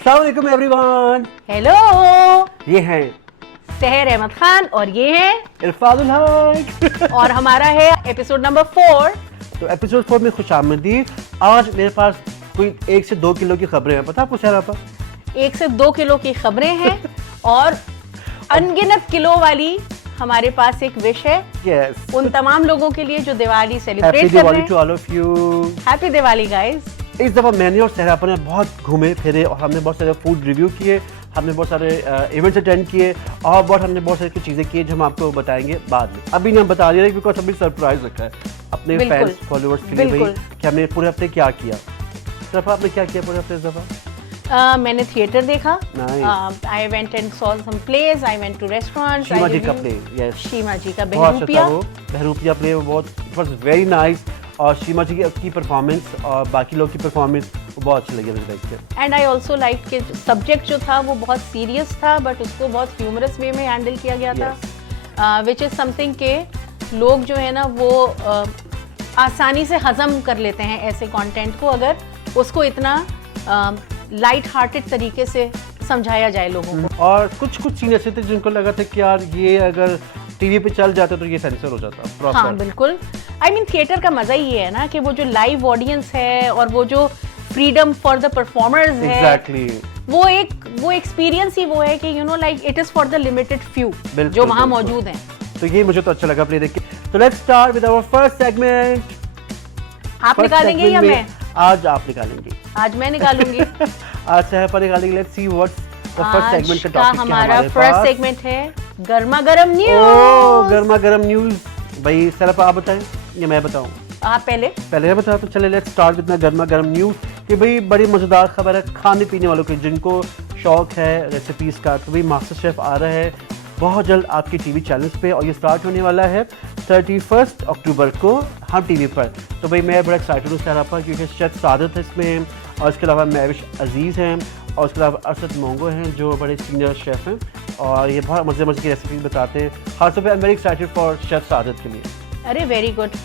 अस्सलाम वालेकुम everyone. Hello, ये हैं सहर अहमद खान और ये है इरफानुल हक। और हमारा है एपिसोड नंबर 4। तो एपिसोड 4 में खुशामदीद। आज मेरे पास कोई 1 से 2 किलो की खबरें हैं, पता आपको सहरा पर? 1 से 2 किलो की खबरें हैं और अनगिनत किलो वाली हमारे पास एक विश है यस। उन तमाम लोगों के लिए जो दिवाली हैप्पी सेलिब्रेट कर दिवाली रहे टू हैं। All of you. Happy Diwali guys. इस दफ़ा मैंने और सहरा पर बहुत घूमे फिरे और हमने बहुत सारे फूड रिव्यू किए, हमने बहुत सारे इवेंट्स अटेंड किए और हमने बहुत सारी चीज़ें की जो हम आपको बताएंगे बाद में। अभी नहीं हम बता रहे हैं बिकॉज अभी सरप्राइज रखा है अपने फैंस फॉलोअर्स के लिए भाई कि हमने पूरे हफ्ते क्या किया। सफ़ा आपने क्या किया पूरे हफ्ते इस दफ़ा? मैंने थिएटर देखा। Nice. I went and saw some place, I went to restaurants. Sheema ji का प्ले, यस, शीमा जी का बहुत अच्छा बहरूपिया। था वो बहरूपिया प्ले, वो बहुत इट वाज वेरी नाइस। और शीमा जी की परफॉर्मेंस और बाकी लोग की परफॉर्मेंस वो बहुत अच्छी लगी मुझे देख के। एंड आई ऑल्सो लाइक कि सब्जेक्ट जो था वो बहुत सीरियस था बट उसको बहुत ह्यूमरस वे में हैंडल किया गया था, विच इज़ समथिंग के लोग जो है ना वो आसानी से हजम कर लेते हैं ऐसे कंटेंट को अगर उसको इतना लाइट हार्टेड तरीके से समझाया जाए लोगों को। और कुछ सीन ऐसे थे जिनको लगा था कि यार ये अगर टीवी पे चल जाता तो ये सेंसर हो जाता प्रॉपर। हाँ बिल्कुल। आई मीन थिएटर का मजा ही ये है ना कि वो जो लाइव ऑडियंस है और वो जो फ्रीडम फॉर द परफॉर्मर्स है, एग्जैक्टली वो एक्सपीरियंस ही वो है कि you know like it is for the limited few जो वहाँ मौजूद हैं। तो ये मुझे तो अच्छा लगा प्ले देख के। तो let's start with our first segment. आप निकालेंगे या मैं? आज आप निकालेंगे। आज मैं निकालूंगी। आज सहर पर निकालेंगे। Let's see what's the first segment का टॉपिक हमारा फर्स्ट सेगमेंट है गर्मा गर्म न्यूज़। ओह गर्मा गर्म न्यूज़। भाई सहरा पर आप बताएं या मैं बताऊं? आप पहले मैं बताऊं तो चले लेट्स स्टार्ट विद गर्मा गर्म न्यूज़ कि भाई बड़ी मज़ेदार खबर है खाने पीने वालों की जिनको शौक है रेसिपीज़ का। तो भाई मास्टर शेफ़ आ रहा है बहुत जल्द आपके टीवी चैनल्स पे और ये स्टार्ट होने वाला है 31 अक्टूबर को हम टीवी पर। तो भाई मैं बड़ा एक्साइटेड हूँ सहरा पर क्योंकि शेफ़ सादत है इसमें और इसके अलावा महविश अजीज़ हैं और उसके अलावा अरशद मोंगो हैं जो बड़े सीनियर शेफ़ हैं और ये बहुत मज़े की रेसिपीज बताते हैं। खासतौर पर I am very excited for chef Saadat के लिए। अरे वेरी गुड।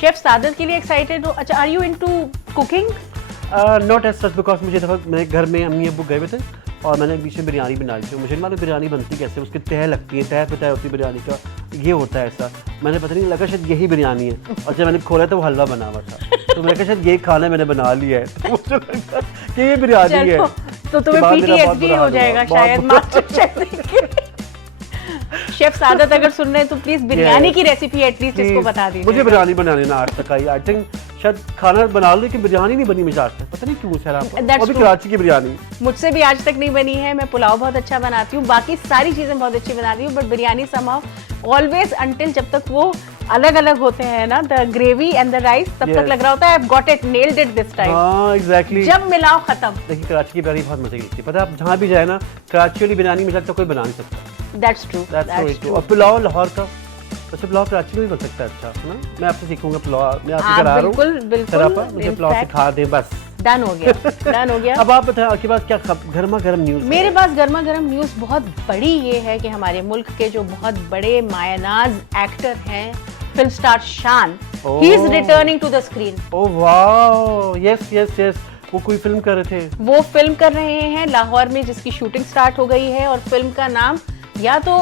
शेफ़ सादत के लिए एक्साइटेड हो? अच्छा, are you into cooking? Not as such because मुझे दफ़ा मेरे घर में अम्मी अब्बू गए हुए थे और मैंने बीच में बिरयानी बनाई थी। मुझे नहीं मालूम बिरयानी बनती कैसे, उसकी तह लगती है, तह पे तह होती है बिरयानी का, ये होता है ऐसा। मैंने पता नहीं लगा शायद यही बिरयानी है और जब मैंने खोला तो वो हलवा बना हुआ था तो मैंने कहा शायद ये खाना मैंने बना लिया है तो मुझे लगा कि ये बिरयानी है। तो तुम्हें PTSD हो जाएगा शायद मास्टर शेफ देख के। शेफ सादत अगर सुन रहे हैं तो प्लीज बिरयानी की रेसिपी एटलीस्ट इसको बता दीजिए। मुझे बिरयानी बनाने ना आज तक आई। आई थिंक शायद खाना बना लो लेकिन बिरयानी नहीं बनी मुझे आज तक, पता नहीं क्यों सहरा। और भी कराची की बिरयानी मुझसे भी आज तक नहीं बनी है। मैं पुलाव बहुत अच्छा बनाती हूँ, बाकी सारी चीजें बहुत अच्छी बनाती हूँ but biryani somehow always until जब तक वो अलग अलग होते हैं ना the gravy and the rice तब तक लग रहा होता है I have got it, nailed it this time. हां एग्जैक्टली। जब मिलाओ खत्म। देखिए कराची की बिरयानी बहुत मजे की थी, पता है आप जहाँ भी जाए ना कराची वाली बिरयानी में लगता कोई बना नहीं सकता। That's true. और पुलाव लाहौर का, वैसे पुलाव कराची में भी बन सकता है अच्छा है ना। मैं आपसे सीखूंगा पुलाव, मैं आपसे करा रहा हूँ बिल्कुल बिल्कुल। मुझे पुलाव सिखा दे बस। डन हो गया, डन हो गया। अब आप बताएं आपके पास क्या गर्मा गर्म न्यूज़? मेरे पास गर्मा गर्म न्यूज़ बहुत बड़ी ये है कि हमारे मुल्क के जो बहुत बड़े मायनाज एक्टर हैं film star Shaan, he is returning to the screen. Oh wow, yes yes yes. वो कोई फिल्म कर रहे थे? वो फिल्म कर रहे हैं लाहौर में जिसकी शूटिंग स्टार्ट हो गई है और फिल्म का नाम या तो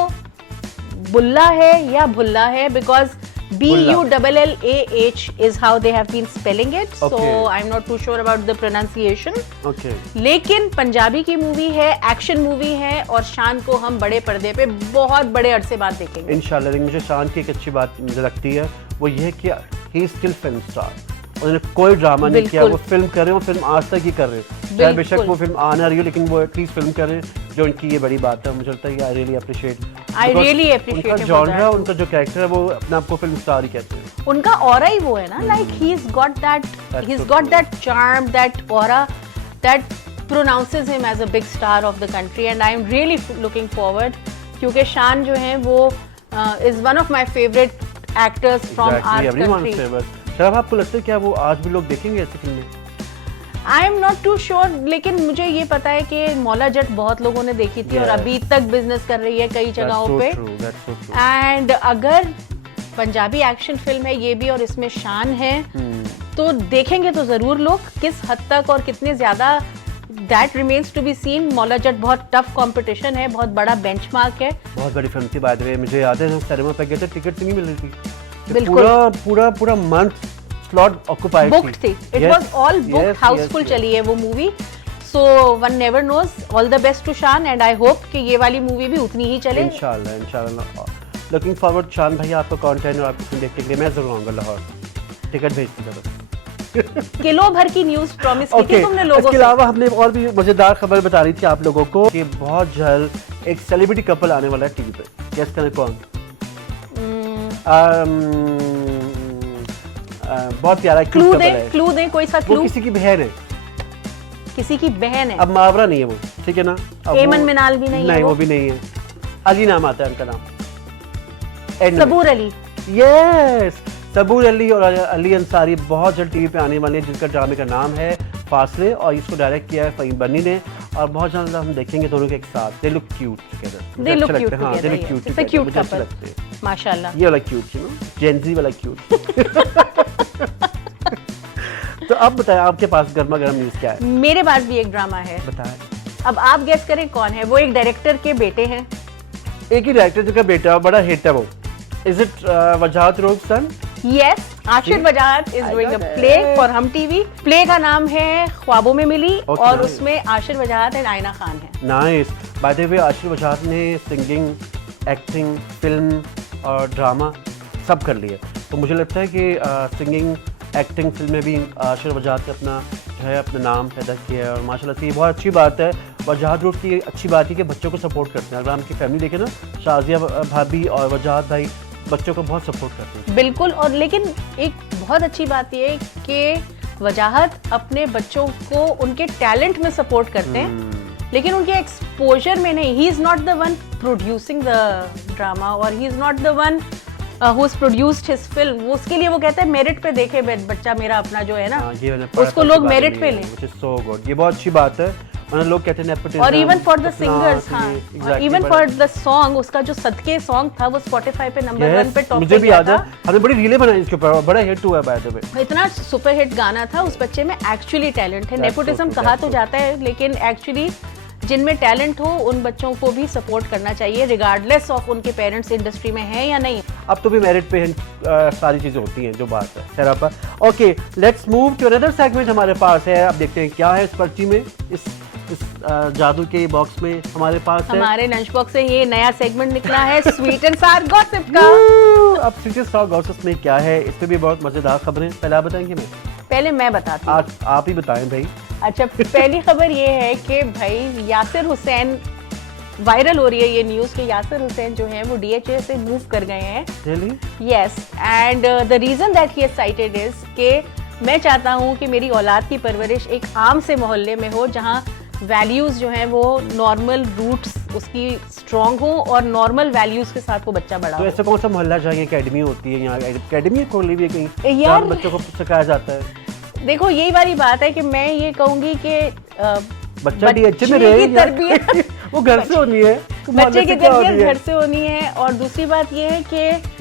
बुल्ला है या भुल्ला है because BULLAH is how they have been spelling it. So I'm not too sure about the pronunciation. Okay. लेकिन पंजाबी की मूवी है, एक्शन मूवी है और शान को हम बड़े पर्दे पे बहुत बड़े अरसे बाद देखेंगे इंशाल्लाह। लेकिन मुझे शान की एक अच्छी बात मुझे लगती है वो ये है कि he is still film star. उन्होंने कोई ड्रामा नहीं किया, वो फिल्म कर रहे हैं, वो फिल्म आज तक ही कर रहे हैं। चाहे बेशक वो फिल्म आ ना रही हो लेकिन वो एटलीस्ट फिल्म कर रहे हैं जो उनकी ये बड़ी बात है। मुझे लगता है आई रियली अप्रिशिएट उनका जॉनरा, उनका जो कैरेक्टर है वो अपने आप को फिल्म स्टार ही कहते हैं। उनका ऑरा ही वो है ना, like he is got that charm, that aura that pronounces him as a big star of the country and I am really looking forward क्योंकि शान जो है वो is one of my favourite actors from our country. शराब आपको लगता है क्या वो आज भी लोग देखेंगे ऐसी फिल्में? I am not too sure लेकिन मुझे ये पता है कि मौला जट बहुत लोगों ने देखी थी और अभी तक बिजनेस कर रही है कई जगहों पे। एंड अगर पंजाबी एक्शन फिल्म है ये भी और इसमें शान है तो देखेंगे तो जरूर लोग। किस हद तक और कितने ज्यादा that remains to be seen. Maula Jatt बहुत टफ कंपटीशन है, बहुत बड़ा बेंचमार्क है। बहुत बड़ी फिल्म थी बाय द वे, मुझे याद है सिनेमा पे गए थे, टिकट नहीं मिल रही थी, तो बिल्कुल। पूरा मंथ स्लॉट ऑक्यूपाइड बुक्ड थी, it was all booked, house full चली है वो movie. So one never knows. All the best to Shaan and I hope कि ये वाली मूवी भी उतनी ही चले। इंशाल्लाह लुकिंग फॉरवर्ड। शान भाई आपका कंटेंट और आपकी फिल्म देखने के लिए मैं जरूर आऊंगा लाहौर, टिकट भेज दीजिएगा। किलो भर की न्यूज़ प्रॉमिस की थी तुमने लोगों इसके से। अलावा हमने और भी मजेदार खबर बता रही थी आप लोगों को कि बहुत जल्द एक सेलिब्रिटी कपल आने वाला है टीवी पे। गेस करें कौन? बहुत प्यारा क्लू दें कोई सा वो क्लू। किसी की बहन है, किसी की बहन है। अब मावरा नहीं है वो, ठीक है ना? अब एमन मिनाल भी नहीं है वो भी नहीं है। अली नाम आता है उनका नाम, सबूर अली। यस, सबूर अली और अली अंसारी बहुत जल्द टीवी पे आने वाले हैं, जिसका ड्रामे का नाम है फासले, और इसको डायरेक्ट किया है फ़हीम बन्नी ने, और बहुत जल्द हम देखेंगे दोनों के एक साथ। They look cute together, they look cute हाँ, they look cute, it's a cute couple माशाल्लाह। ये वाला क्यूट, यू नो, जेनजी वाला क्यूट। तो अब बताएं आपके पास गर्मा गर्म न्यूज़ क्या है? मेरे पास भी एक ड्रामा है, बताएं। अब आप गेस करें कौन है। वो एक डायरेक्टर के बेटे हैं। एक ही डायरेक्टर जिसका बेटा बड़ा हिट है वो। इज इट वजाहत रोग सन? Yes, Ashir Wajahat is doing a play for हम टीवी। प्ले का नाम है ख्वाबों में मिली, और उसमें आशिर वजाहत एंड आयना खान है। Nice. By the way Ashir वजाहत ने सिंगिंग, एक्टिंग, फिल्म और ड्रामा सब कर लिया, तो मुझे लगता है कि सिंगिंग, एक्टिंग, फिल्म में भी आशिर वजाहत ने अपना जो है अपना नाम पैदा किया है, और माशाल्लाह से ये बहुत अच्छी बात है। वजाहत रोड की अच्छी बात है कि बच्चों को सपोर्ट करते हैं। अगर हम की फैमिली देखें ना, शाजिया भाभी और वजाहत भाई बच्चों को बहुत सपोर्ट करते हैं। बिल्कुल। और लेकिन एक बहुत अच्छी बात ये है कि वजाहत अपने बच्चों को उनके टैलेंट में सपोर्ट करते हैं, लेकिन उनके एक्सपोजर में नहीं। He is not the one producing the drama, और he is not the one who has produced his film. उसके लिए वो कहते हैं मेरिट पे देखे बच्चा मेरा अपना जो है ना, उसको लोग मेरिट पे लें। सो गुड, ये बहुत अच्छी बात है। लोग कहते हैं नेपोटिज्म, और इवन फॉर द सिंगर्स, हाँ, इवन फॉर द सॉन्ग, उसका जो सदके सॉन्ग था वो स्पॉटिफाई पे नंबर 1 पे टॉप पे मुझे भी याद है, हमने बड़ी रीलें बनाई इसके ऊपर, बड़ा हिट हुआ बाय द वे। इतना सुपर हिट गाना था। उस बच्चे में एक्चुअली टैलेंट है। नेपोटिज्म कहा तो जाता है, लेकिन एक्चुअली जिनमें टैलेंट हो उन बच्चों को भी सपोर्ट करना चाहिए, रिगार्डलेस ऑफ उनके पेरेंट्स इंडस्ट्री में हैं या नहीं। अब तो भी मेरिट पे सारी चीजें होती हैं, जो बात है तेरा पर। Okay, let's move to another segment हमारे पास है। अब देखते हैं क्या है इस पर्ची में, इस जादू के बॉक्स में हमारे पास है। हमारे लंच बॉक्स से ये नया सेगमेंट निकला है, स्वीट एंड सार गॉसिप का। अब स्वीट एंड सार गॉसिप में क्या है, इस पे भी बहुत मजेदार खबरें। पहले आप बताएंगे? पहले मैं बताती हूँ। आप ही बताएं भाई। अच्छा, पहली खबर ये है कि भाई यासिर हुसैन, वायरल हो रही है ये न्यूज़ कि यासिर हुसैन जो है वो DHA से मूव कर गए हैं। Really? Yes, and the reason that he has cited is कि मैं चाहता हूँ कि मेरी औलाद की परवरिश एक आम से मोहल्ले में हो, जहाँ वैल्यूज़ जो हैं वो नॉर्मल रूट्स उसकी स्ट्रॉन्ग हो और नॉर्मल वैल्यूज़ के साथ वो बच्चा बड़ा तो हो। ऐसा कौन सा मोहल्ला जहाँ एकेडमी होती है? यहाँ एकेडमी खोली हुई है कहीं यार, जहाँ बच्चों को सिखाया जाता है? देखो यही वाली बात है कि मैं ये कहूँगी कि बच्चा DHA में रहे, तरबियत वो घर से होनी है, बच्चे की तरबियत घर से होनी है। और दूसरी बात ये है कि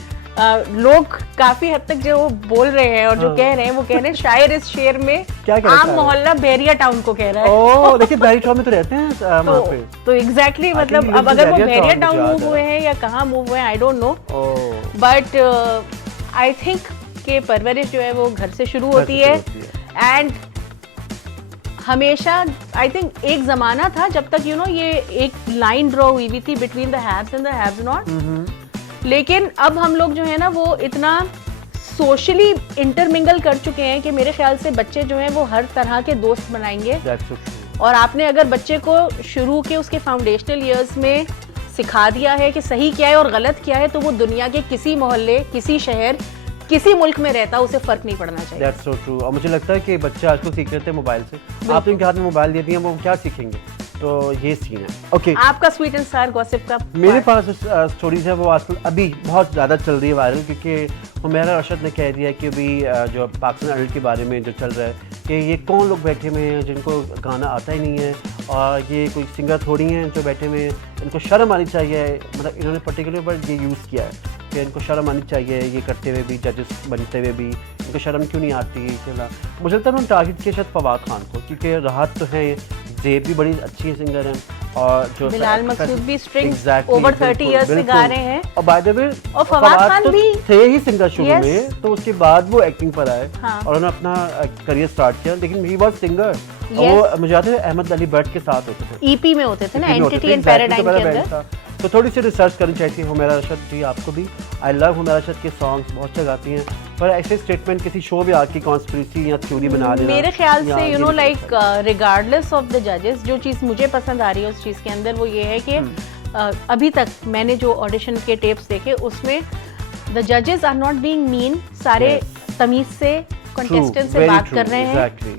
लोग काफी हद तक जो बोल रहे हैं और जो कह रहे हैं वो कह रहे हैं शायर इस शेर में आम मोहल्ला बैरिया टाउन को कह रहा है। ओह, देखिए बैरिया टाउन में तो रहते हैं वहाँ पे। तो एग्जैक्टली, मतलब अब अगर वो बैरिया टाउन मूव हुए हैं या कहाँ मूव हुए हैं I don't know, but I think कि परवरिश जो है वो घर से शुरू होती है। एंड हमेशा आई थिंक एक जमाना था जब तक ये एक लाइन ड्रॉ हुई हुई थी between the haves and the haves not, लेकिन अब हम लोग जो है ना वो इतना सोशली इंटरमिंगल कर चुके हैं कि मेरे ख्याल से बच्चे जो हैं वो हर तरह के दोस्त बनाएंगे। और आपने अगर बच्चे को शुरू के उसके फाउंडेशनल ईयर्स में सिखा दिया है कि सही क्या है और गलत क्या है, तो वो दुनिया के किसी मोहल्ले, किसी शहर, किसी मुल्क में रहता, उसे फर्क नहीं पड़ना चाहिए। That's so true। और मुझे लगता है कि बच्चे आजकल सीख रहे थे मोबाइल से। आपने उनके हाथ में मोबाइल दे दिया, वो क्या सीखेंगे? तो ये सीन है। ओके, आपका स्वीट एंड सार गॉसिप का मेरे पास स्टोरीज है, वो आजकल अभी बहुत ज़्यादा चल रही है वायरल, क्योंकि हुमैरा रशद ने कह दिया कि अभी जो पाकिस्तान आइडल के बारे में जो चल रहा है कि ये कौन लोग बैठे हुए हैं जिनको गाना आता ही नहीं है, और ये कोई सिंगर थोड़ी हैं जो बैठे हुए हैं, इनको शर्म आनी चाहिए। मतलब इन्होंने पर्टिकुलर वर्ड ये यूज़ किया है कि इनको शर्म आनी चाहिए, ये करते हुए भी, जजेस बनते हुए भी इनको शर्म क्यों नहीं आती। चला मुझे लगता है उन्होंने टारगेट किया शायद फवाद खान को, क्योंकि राहत तो है ज़ेब भी बड़ी अच्छी सिंगर हैं, और जो बिलाल मकसूद भी स्ट्रिंग्स Exactly, ओवर 30 बिल्कुल, इयर्स से बिल्कुल। गा रहे हैं। और बाय द वे और फवाद खान तो भी थे ही सिंगर शुरू Yes. में, तो उसके बाद वो एक्टिंग पर आए हाँ। और उन्होंने अपना करियर स्टार्ट किया, लेकिन ही वाज सिंगर। और वो मुझे याद है अहमद अली भट्ट के साथ होते थे, ईपी में होते थे ना, EP में होते एंटिटी थे, एंड exactly, पैराडाइम तो के मेरा अंदर। band था। तो थोड़ी सी रिसर्च करनी चाहिए थी। हुमैरा रशद जी आपको भी, आई लव हुमैरा रशद के सॉन्ग्स, बहुत अच्छा गाती हैं, पर ऐसे स्टेटमेंट किसी शो में आके कॉन्स्पिरेसी या थ्योरी बना लेना, मेरे ख्याल या से ये यू नो नहीं लाइक करना रिगार्डलेस ऑफ द जजेस, जो चीज़ मुझे पसंद आ रही है उस चीज़ के अंदर वो ये है कि अभी तक मैंने जो ऑडिशन के टेप्स देखे उसमें द जजेस आर नॉट बीइंग मीन, सारे Yes. तमीज से True, कंटेस्टेंट से very बात true, कर रहे हैं। exactly.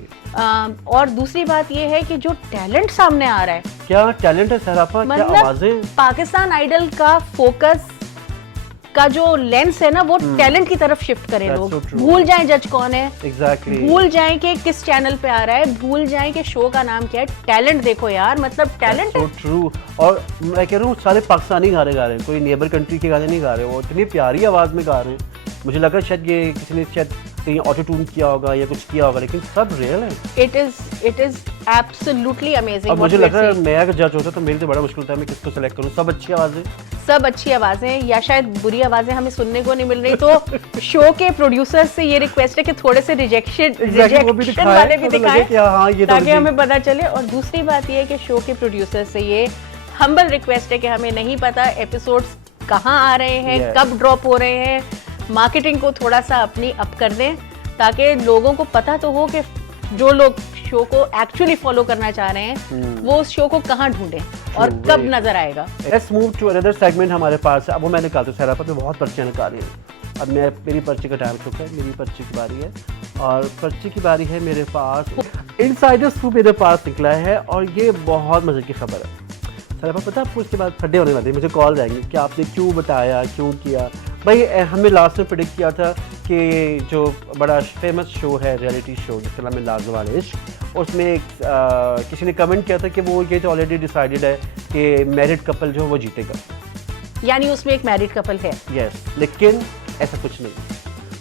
और दूसरी बात ये है कि जो टैलेंट सामने आ रहा है, क्या टैलेंट है सरापा, क्या मतलब आवाजें। पाकिस्तान आइडल का फोकस का जो लेंस है ना वो टैलेंट की तरफ शिफ्ट करें That's लोग, so true. भूल जाएं जज कौन है, एग्जैक्टली, भूल जाएं कि किस चैनल पे आ रहा है, भूल जाएं कि शो का नाम क्या है, टैलेंट देखो यार, मतलब टैलेंट सो ट्रू। और मैं कह रहा हूँ सारे पाकिस्तानी गाने गा रहे हैं, कोई नेबर कंट्री के गाने नहीं गा रहे, वो इतनी प्यारी आवाज में गा रहे हैं। मुझे लगा शायद ये किसी ने शायद कहीं ऑटो ट्यून किया होगा या कुछ किया होगा, लेकिन सब रियल है। It is absolutely amazing. और मुझे लगा मैं अगर जज होता तो मेरे लिए बड़ा मुश्किल था मैं किसको सेलेक्ट करूँ, सब अच्छी आवाजें, सब अच्छी आवाजें या शायद बुरी आवाजें हमें सुनने को नहीं मिल रही, तो शो के प्रोड्यूसर से ये रिक्वेस्ट है कि थोड़े से रिजेक्शन वाले भी दिखाएं ताकि हमें पता चले। और दूसरी बात ये है कि शो के प्रोड्यूसर से ये हम्बल रिक्वेस्ट है कि हमें नहीं पता एपिसोड्स कहाँ आ रहे हैं, कब ड्रॉप हो रहे हैं, मार्केटिंग को थोड़ा सा अपनी अप कर दें ताकि लोगों को पता तो हो कि जो लोग शो को एक्चुअली फॉलो करना चाह रहे हैं वो उस शो को कहाँ ढूंढें और कब नजर आएगा। Let's move to another segment हमारे पास है। अब वो मैंने कहा तो सरापा पे बहुत पर्चियाँ निकाली हैं। अब मेरी पर्ची का टाइम चुका है, मेरी पर्ची की बारी है और पर्ची की बारी है मेरे पास। इनसाइडर स्कूप मेरे पास निकला है और ये बहुत मजे की खबर है। सरापा पता है आपको इसके बाद खड्डे होने वाले, मुझे कॉल जाएंगे कि आपने क्यों बताया, क्यों किया। भाई हमने लास्ट में प्रेडिक्ट किया था कि जो बड़ा फेमस शो है, रियलिटी शो जिसका नाम है लाजवाब इश्क, उसमें किसी ने कमेंट किया था कि वो ये तो ऑलरेडी डिसाइडेड है कि मैरिड कपल जो है वो जीतेगा, यानी उसमें एक मैरिड कपल है। यस, लेकिन ऐसा कुछ नहीं।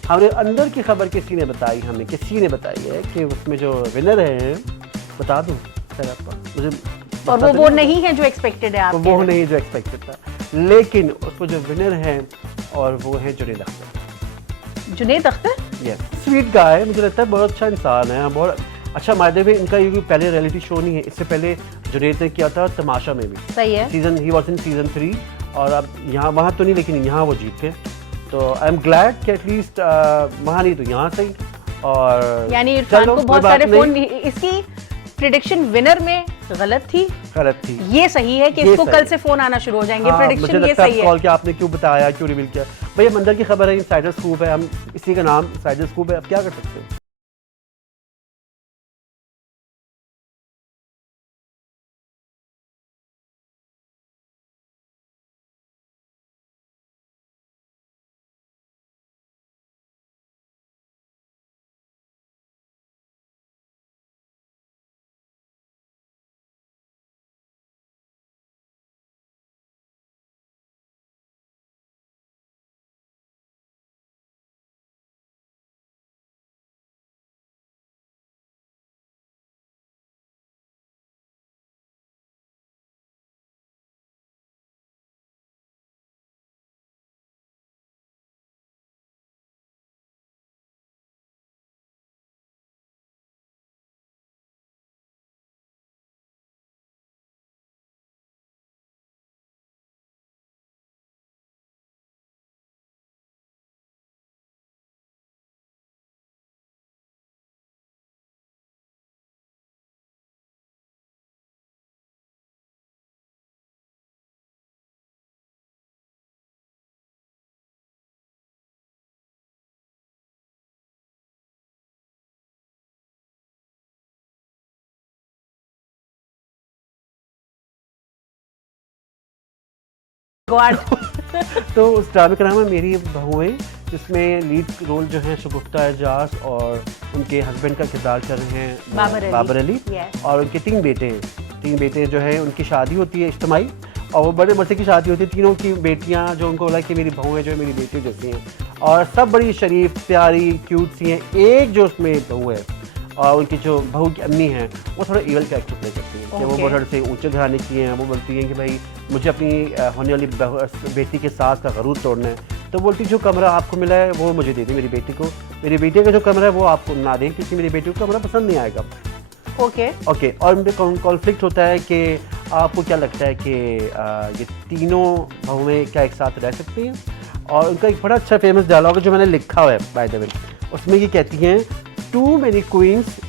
हमारे अंदर की खबर किसी ने बताई, हमें किसी ने बताई है कि उसमें जो विनर है, बता दूं सर आपको, मुझे और वो नहीं है जो एक्सपेक्टेड है, तो वो नहीं जो एक्सपेक्टेड था, लेकिन उसमें जो विनर है और वो है Junaid Akhtar. Junaid Akhtar, yes, sweet guy, मुझे लगता है बहुत अच्छा इंसान है, बहुत अच्छा। मायदे में इनका ये पहले रियलिटी शो नहीं है, इससे पहले जुनैद ने किया था तमाशा में भी, सही है, ही वाज इन सीजन 3 और अब यहाँ वहाँ तो नहीं, लेकिन यहाँ वो जीत गए। तो आई एम ग्लैड कि एटलीस्ट वहाँ नहीं तो यहाँ सही। और यानी इरफान को बहुत सारे फोन, इसकी प्रेडिक्शन विनर में गलत थी, ये सही है कि इसको कल से फोन आना शुरू हो जाएंगे। प्रेडिक्शन ये सही है। कॉल किया आपने, क्यों बताया, क्यों रिवील किया। भाई हम अंदर की खबर है, इनसाइडर स्कूप है, हम इसी का नाम इनसाइडर स्कूप है, अब क्या कर सकते हैं। तो उस ड्रामे का नाम है मेरी बहुएं, जिसमें लीड रोल जो है शगुफ्ता एजाज और उनके हस्बैंड का किरदार कर रहे हैं बाबर अली। और उनके 3 बेटे जो हैं, उनकी शादी होती है इज्तिमाई और वो बड़े मजे की शादी होती है। तीनों की बेटियां जो उनको बोला कि मेरी बहुएं जो है मेरी बेटी जैसी हैं और सब बड़ी शरीफ प्यारी क्यूट सी हैं। एक जो उसमें बहू है और उनकी जो बहू की अम्मी हैं वो थोड़ा इवल कैरेक्टर प्ले करती हैं कि वो Okay. थोड़े से ऊंचे घराने की हैं। वो बोलती हैं कि भाई मुझे अपनी होने वाली बेटी के सास का गरूर तोड़ना है, तो बोलती जो कमरा आपको मिला है वो मुझे दे दे मेरी बेटी को, मेरी बेटी का जो कमरा है वो आपको ना दें क्योंकि मेरी बेटी को कमरा पसंद नहीं आएगा। ओके ओके, और उनके कॉन्फ्लिक्ट होता है कि आपको क्या लगता है कि ये तीनों बहुएं क्या एक साथ रह सकती हैं। और उनका एक बड़ा अच्छा फेमस डायलॉग है जो मैंने लिखा हुआ है बाय द वे, उसमें ये कहती हैं too many queens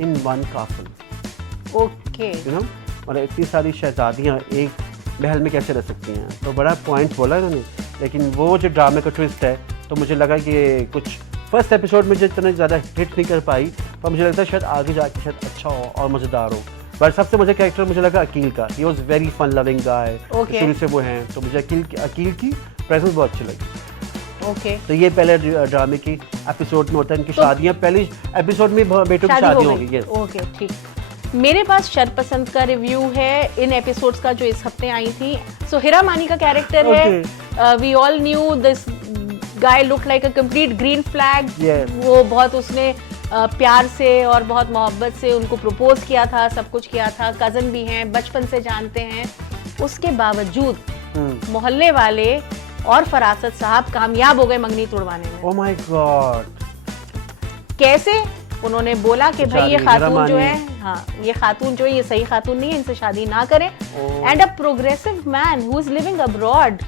in one काफल। ओके यू नो, मतलब इतनी सारी शहजादियाँ एक महल में कैसे रह सकती हैं। तो बड़ा पॉइंट बोला इन्होंने, लेकिन वो जो ड्रामे का ट्विस्ट है तो मुझे लगा कि कुछ फर्स्ट एपिसोड में जितना ज़्यादा हिट नहीं कर पाई, पर मुझे लगता है शायद आगे जाके शायद अच्छा हो और मज़ेदार हो। बट सबसे मज़े कैरेक्टर मुझे लगा अकील का, he was very fun loving guy, Okay. शुरू से वो हैं, तो मुझे अकील की प्रेजेंस बहुत अच्छी लगी। ओके तो ये पहले ड्रामे की एपिसोड में होता है, इनकी शादियाँ पहली एपिसोड में बेटों की शादी शादी हो होगी। गई यस, ओके ठीक। मेरे पास शरपसंद का रिव्यू है इन एपिसोड्स का जो इस हफ्ते आई थी। सो हिरा मानी का कैरेक्टर है, we all knew this guy look like a complete green flag. Yes. वो बहुत उसने प्यार से और बहुत मोहब्बत से उनको प्रपोज किया था, सब कुछ किया था, कजन भी हैं, बचपन से जानते हैं। उसके बावजूद मोहल्ले वाले और फरासत साहब कामयाब हो गए मंगनी तोड़वाने में। Oh my God. कैसे? उन्होंने बोला कि भाई ये शादी, खातून हिरा जो मानी। है, हाँ ये खातून जो है ये सही खातून नहीं है, इनसे शादी ना करें। Oh. And a progressive man who is living abroad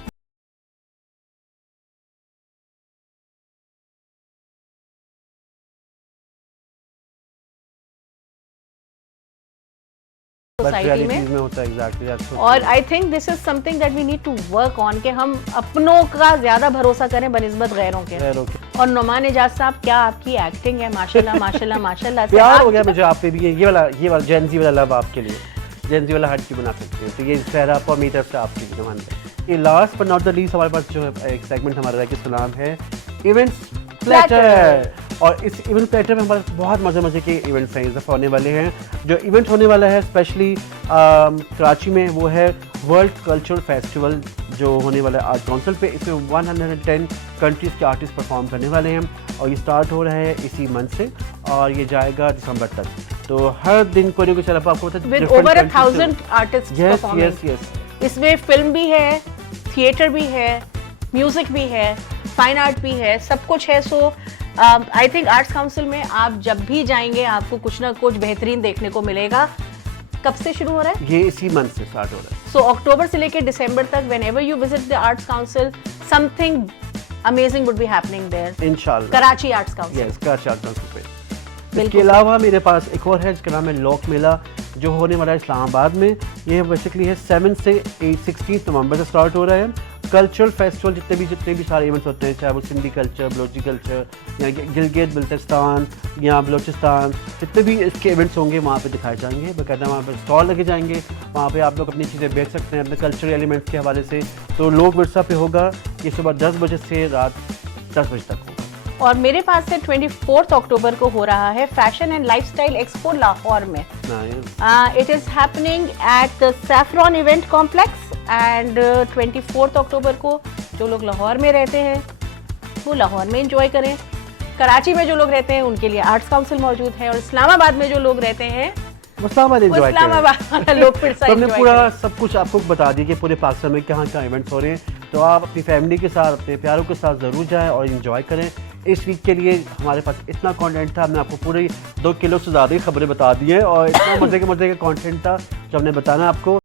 but society realities में। में होता है एग्जैक्टली। और I think this is something that we need to work on, कि हम अपनों का ज्यादा भरोसा करें बनिस्बत गैरों के। और नुमान एजाज साहब, क्या आपकी एक्टिंग है, माशाल्लाह माशाल्लाह माशाल्लाह से। प्यार हो आप- गया मुझे आप पे भी। ये वाला जेंजी वाला लव आपके लिए, जेंजी वाला हट की बना सकते हैं। तो ये सहरा पर मेरी तरफ से आपकी भी मान है। ये last but not the least हमारे पास जो है एक सेगमेंट हमारा रहा किसका नाम है इवेंट्स प्लेटर। और इस इवेंट प्लेटर में हमारे बहुत मज़े के इवेंट्स हैं इस दफ़ा होने वाले हैं। जो इवेंट होने वाला है स्पेशली कराची में वो है वर्ल्ड कल्चरल फेस्टिवल जो होने वाला है आर्ट काउंसिल पे। इसमें 110 कंट्रीज़ के आर्टिस्ट परफॉर्म करने वाले हैं और ये स्टार्ट हो रहा है इसी मंथ से और ये जाएगा दिसंबर तक। तो हर दिन कोई ना कोई चला आपको पता है with different over a countries से- 1000 artists Yes, performing. yes, yes. इसमें फिल्म भी है, थिएटर भी है, म्यूजिक भी है, फाइन आर्ट भी है, सब कुछ है। सो आई थिंक आर्ट्स काउंसिल में आप जब भी जाएंगे आपको कुछ ना कुछ बेहतरीन देखने को मिलेगा। कब से शुरू हो रहा है? ये इसी मंथ से स्टार्ट हो रहा है। सो अक्टूबर से लेकर दिसंबर तक whenever you visit the arts council something amazing would be happening there. इंशाल्लाह। Karachi arts council. Yes, Karachi art council पे। इसके बिल्कुल। अलावा मेरे पास एक और है जिसका नाम है लोक मेला जो होने वाला है इस्लामाबाद में। ये बेसिकली है 7 से 16 नवंबर से स्टार्ट हो रहा है। कल्चरल फेस्टिवल जितने भी सारे इवेंट्स होते हैं, चाहे वो सिंधी कल्चर, बलोची कल्चर या गिलगित बल्तिस्तान या बलोचिस्तान, जितने भी इसके इवेंट्स होंगे वहाँ पे दिखाए जाएंगे। बाकायदा वहाँ पर स्टॉल लगे जाएंगे, वहाँ पे आप लोग अपनी चीज़ें बेच सकते हैं अपने कल्चरल एलिमेंट्स के हवाले से। तो लोक विरसा पे होगा, ये सुबह 10 बजे से रात 10 बजे तक होगा। और मेरे पास से 24 अक्टूबर को हो रहा है fashion and lifestyle expo Lahore में। Nice. It is happening at the saffron event complex and 24 अक्टूबर को जो लोग लाहौर में रहते हैं वो लाहौर में एंजॉय करें। कराची में जो लोग रहते हैं उनके लिए आर्ट्स काउंसिल मौजूद है और इस्लामाबाद में जो लोग रहते हैं इस्लामाबाद वो एंजॉय करें। इस्लामाबाद लोग फिर से तो हमने enjoy पूरा करें। सब कुछ आपको बता दिया कि पूरे पाकिस्तान में कहाँ कहाँ इवेंट्स हो रहे हैं। तो आप अपनी फैमिली के साथ अपने प्यारों के साथ ज़रूर जाएं और इन्जॉय करें। इस वीक के लिए हमारे पास इतना कंटेंट था, हमने आपको पूरी 2 किलो से ज़्यादा ही खबरें बता दी हैं और इतना मज़े का कंटेंट था जो हमने बताना आपको।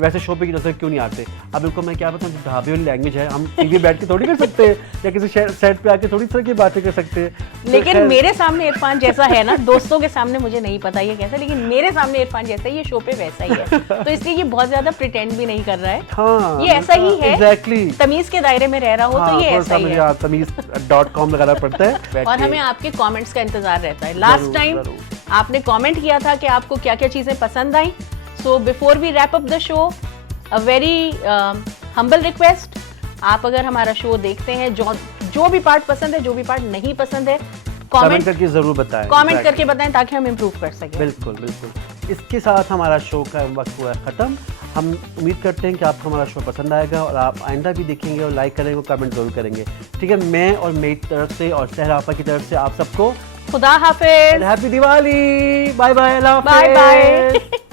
वैसे शो पे की नजर क्यों नहीं आते। अब इनको मैं क्या बताऊँ, ढाबे वाली लैंग्वेज है, हम टीवी बैठ के थोड़ी कर सकते हैं या किसी सेट पे आके थोड़ी तरह की बातें कर सकते हैं। तो लेकिन खैर, मेरे सामने इरफान जैसा है ना, दोस्तों के सामने मुझे नहीं पता ये कैसा, लेकिन मेरे सामने इरफान जैसा है, ये शो पे वैसा ही है। तो इसलिए ये बहुत ज्यादा प्रिटेंड भी नहीं कर रहा है, हाँ, ये ऐसा ही है। एग्जैक्टली, तमीज के दायरे में रह रहा हो तो ये ऐसा ही है। तमीज.com लगाना पड़ता है बैठ और के। हमें आपके कमेंट्स का इंतजार रहता है। लास्ट जरूर, टाइम जरूर। आपने कमेंट किया था कि आपको क्या क्या चीजें पसंद आई। So before we wrap up the show, a very humble request, आप अगर हमारा शो देखते हैं, जो भी पार्ट पसंद है, जो भी पार्ट नहीं पसंद है, कमेंट कमेंट करके जरूर बताएं, कमेंट exactly। करके बताएं ताकि हम इम्प्रूव कर सकें। बिल्कुल बिल्कुल। इसके साथ हमारा शो का वक्त हुआ है खत्म। हम उम्मीद करते हैं कि आपको हमारा शो पसंद आएगा और आप आइंदा भी देखेंगे और लाइक करेंगे और कमेंट जरूर करेंगे। ठीक है, मैं और मेरी तरफ से और सहरा आपा की तरफ से आप सबको खुदा हाफिज, happy Diwali, bye bye, bye bye.